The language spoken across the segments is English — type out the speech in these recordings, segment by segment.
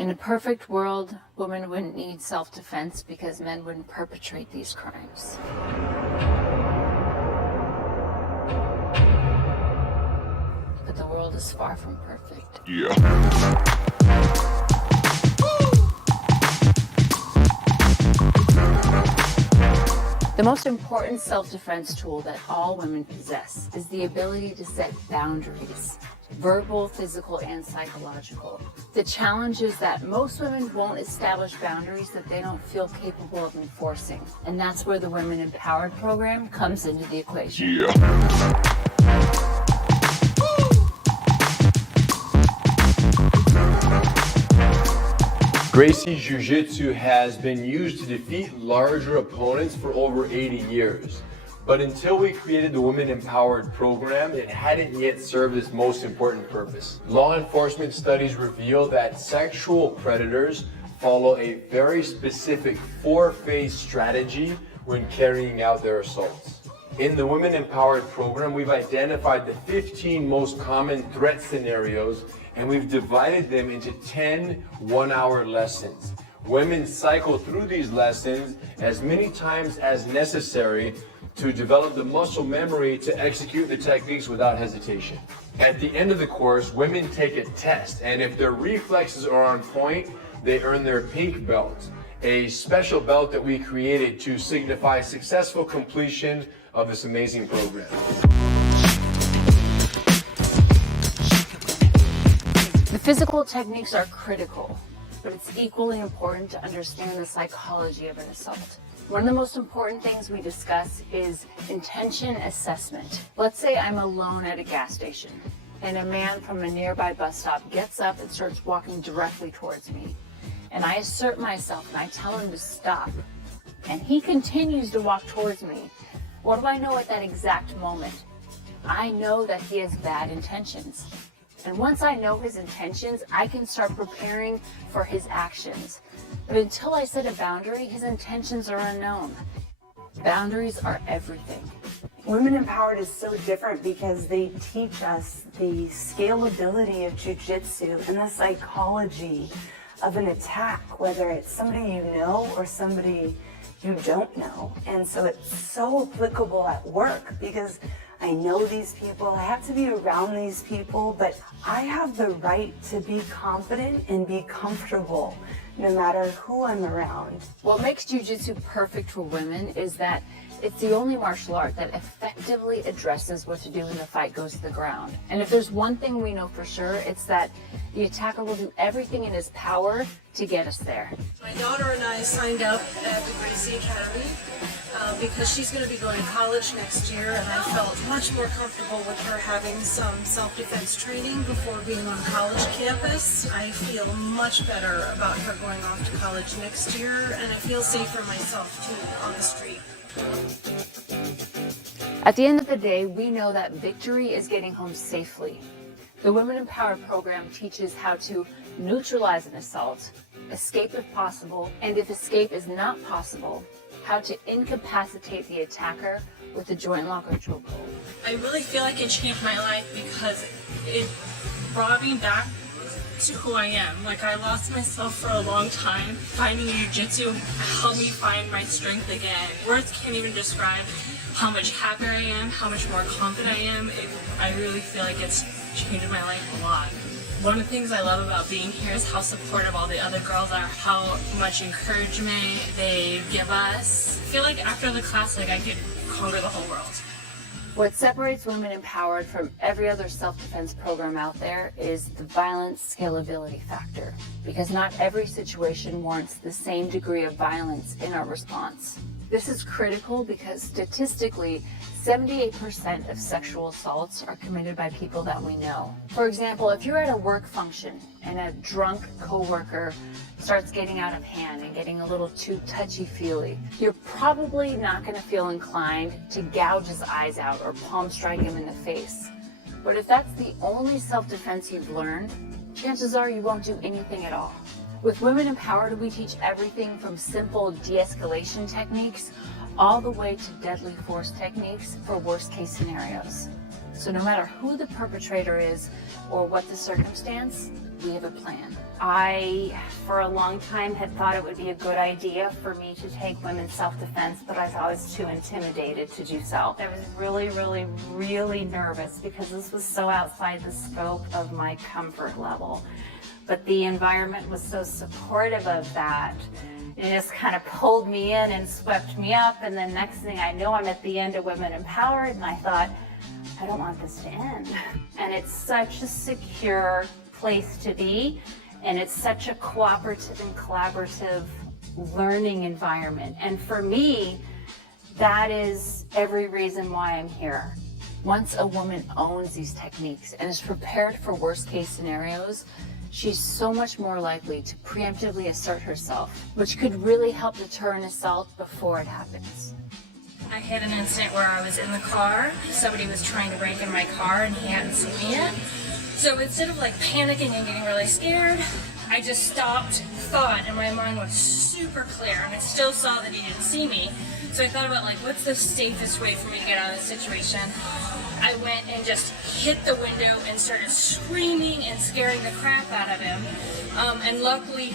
In a perfect world, women wouldn't need self-defense because men wouldn't perpetrate these crimes. But the world is far from perfect. Yeah. The most important self-defense tool that all women possess is the ability to set boundaries, verbal, physical, and psychological. The challenge is that most women won't establish boundaries that they don't feel capable of enforcing. And that's where the Women Empowered program comes into the equation. Yeah. Gracie Jiu-Jitsu has been used to defeat larger opponents for over 80 years. But until we created the Women Empowered program, it hadn't yet served its most important purpose. Law enforcement studies reveal that sexual predators follow a very specific four-phase strategy when carrying out their assaults. In the Women Empowered program, we've identified the 15 most common threat scenarios, and we've divided them into 10 one-hour lessons. Women cycle through these lessons as many times as necessary to develop the muscle memory to execute the techniques without hesitation. At the end of the course, women take a test, and if their reflexes are on point, they earn their pink belt, a special belt that we created to signify successful completion of this amazing program. The physical techniques are critical, but it's equally important to understand the psychology of an assault. One of the most important things we discuss is intention assessment. Let's say I'm alone at a gas station, and a man from a nearby bus stop gets up and starts walking directly towards me. And I assert myself and I tell him to stop. And he continues to walk towards me. What do I know at that exact moment? I know that he has bad intentions. And once I know his intentions, I can start preparing for his actions. But until I set a boundary, his intentions are unknown. Boundaries are everything. Women Empowered is so different because they teach us the scalability of jiu-jitsu and the psychology of an attack, whether it's somebody you know or somebody you don't know. And so it's so applicable at work because I know these people, I have to be around these people, but I have the right to be confident and be comfortable no matter who I'm around. What makes jiu-jitsu perfect for women is that it's the only martial art that effectively addresses what to do when the fight goes to the ground. And if there's one thing we know for sure, it's that the attacker will do everything in his power to get us there. My daughter and I signed up at the Gracie Academy because she's going to be going to college next year, and I felt much more comfortable with her having some self-defense training before being on college campus. I feel much better about her going off to college next year, and I feel safer myself too on the street. At the end of the day, we know that victory is getting home safely. The Women Empowered program teaches how to neutralize an assault, escape if possible, and if escape is not possible, how to incapacitate the attacker with a joint lock or chokehold. I really feel like it changed my life because it brought me back to who I am. Like, I lost myself for a long time. Finding jiu-jitsu helped me find my strength again. Words can't even describe how much happier I am, how much more confident I am. I really feel like it's changed my life a lot. One of the things I love about being here is how supportive all the other girls are, how much encouragement they give us. I feel like after the class, like, I could conquer the whole world. What separates Women Empowered from every other self-defense program out there is the violence scalability factor, because not every situation warrants the same degree of violence in our response. This is critical because statistically, 78% of sexual assaults are committed by people that we know. For example, if you're at a work function and a drunk coworker starts getting out of hand and getting a little too touchy-feely, you're probably not going to feel inclined to gouge his eyes out or palm strike him in the face. But if that's the only self-defense you've learned, chances are you won't do anything at all. With Women Empowered, we teach everything from simple de-escalation techniques all the way to deadly force techniques for worst-case scenarios. So no matter who the perpetrator is or what the circumstance, we have a plan. I, for a long time, had thought it would be a good idea for me to take women's self-defense, but I thought I was too intimidated to do so. I was really nervous because this was so outside the scope of my comfort level. But the environment was so supportive of that. It just kind of pulled me in and swept me up, and then next thing I know, I'm at the end of Women Empowered, and I thought, I don't want this to end. And it's such a secure place to be, and it's such a cooperative and collaborative learning environment. And for me, that is every reason why I'm here. Once a woman owns these techniques and is prepared for worst case scenarios, she's so much more likely to preemptively assert herself, which could really help deter an assault before it happens. I had an incident where I was in the car. Somebody was trying to break in my car and he hadn't seen me yet. So instead of like panicking and getting really scared, I just stopped, thought, and my mind was super clear, and I still saw that he didn't see me. So I thought about like, what's the safest way for me to get out of this situation? I went and just hit the window and started screaming and scaring the crap out of him. And luckily,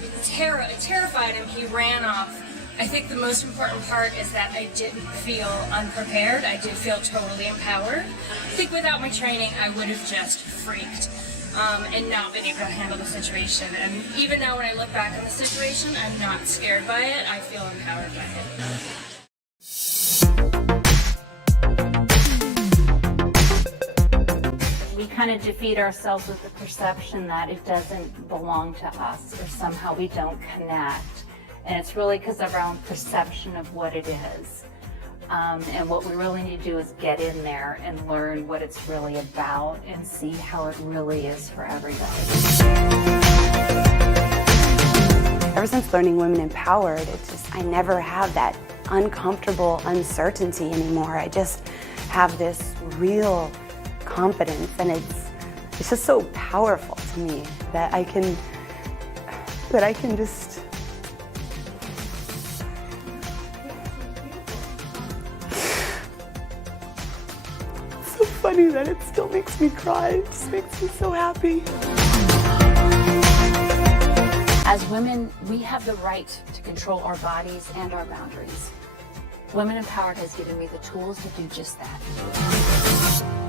it terrified him. He ran off. I think the most important part is that I didn't feel unprepared. I did feel totally empowered. I think without my training, I would have just freaked and not been able to handle the situation. And even now when I look back on the situation, I'm not scared by it. I feel empowered by it. We kind of defeat ourselves with the perception that it doesn't belong to us, or somehow we don't connect. And it's really because of our own perception of what it is. And what we really need to do is get in there and learn what it's really about and see how it really is for everybody. Ever since learning Women Empowered, I never have that uncomfortable uncertainty anymore. I just have this real confidence, and it's just so powerful to me that I can just funny that it still makes me cry. It just makes me so happy. As women, we have the right to control our bodies and our boundaries. Women Empowered has given me the tools to do just that.